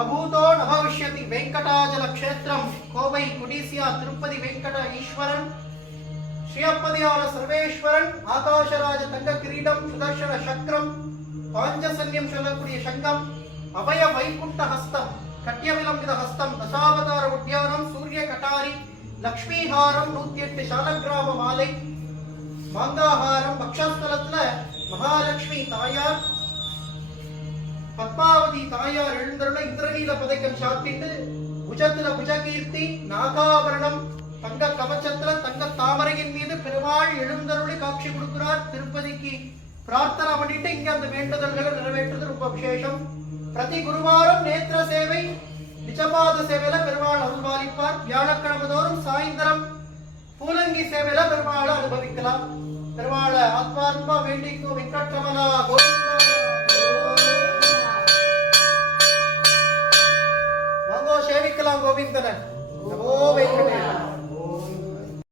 நபூதோ நபவிஷ்யதி வெங்கடாஜல க்ஷேத்திரம் கோவை குடிசியா திருப்பதி வெங்கட ஈஸ்வரன் ஸ்ரீயப்பதியான சர்வேஸ்வரன் ஆகாஷராஜ தங்க கிரீடம் சுதர்ஷன சக்கரம் பாஞ்சசன்யம் சொல்லக்கூடிய சங்கம் அபய வைகுண்ட ஹஸ்தம் கட்டியவிலம்பித ஹஸ்தம் தசாவதார உத்தியானம் சூரிய கட்டாரி லக்ஷ்மிஹாரம் 108 சாலக்கிராம மாலை மாங்காஹாரம் பக்ஷாஸ்தலத்துல மகாலட்சுமி தாயார் பத்மாவதி தாயார் எழுந்தருள இந்திரநீல பதக்கம் சாத்திட்டு புஜத்துல புஜகீர்த்தி நாகாபரணம் தங்க கவச்சத்துல தங்க தாமரையின் மீது பெருமாள் எழுந்தருளி காட்சி கொடுக்கிறார். திருப்பதிக்கு பிரார்த்தனை பண்ணிட்டு இங்க அந்த வேண்டுதல்களை நிறைவேற்றுறது ரொம்ப விசேஷம். பிரதி குருவாரம் நேத்திர சேவை நிஜபாத சேவையில பெருமாள் அருள்பாலிப்பார். வியாழக்கிழமை தோறும் சாயந்தரம் பூலங்கி சேவையில பெருமாளை அனுபவிக்கலாம். பெருமாளை ஆத்மாத்மா வேண்டிக்கும் வெங்கட்ரமணா கோவிந்தா. வாங்கோ சேவிக்கலாம் கோவிந்தன. நமோ வெங்கடேஷ.